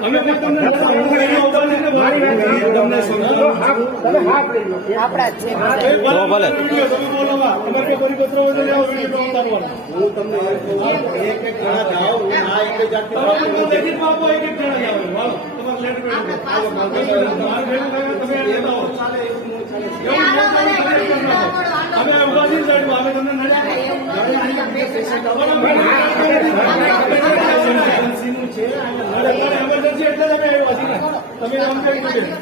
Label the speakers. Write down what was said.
Speaker 1: અમે તમને.
Speaker 2: તમને
Speaker 1: ભલે તો ઉતારવાનો.
Speaker 2: હું તમને એક એક જણા જાઓ આ એક જ જાતની
Speaker 1: તમે
Speaker 2: વાત
Speaker 1: મને
Speaker 2: કરું છું.
Speaker 1: લેખિતમાં આપો, એક એક જણા તમે એને
Speaker 2: એવું
Speaker 1: બતાવો.
Speaker 2: ન
Speaker 1: તમે આમ કહી?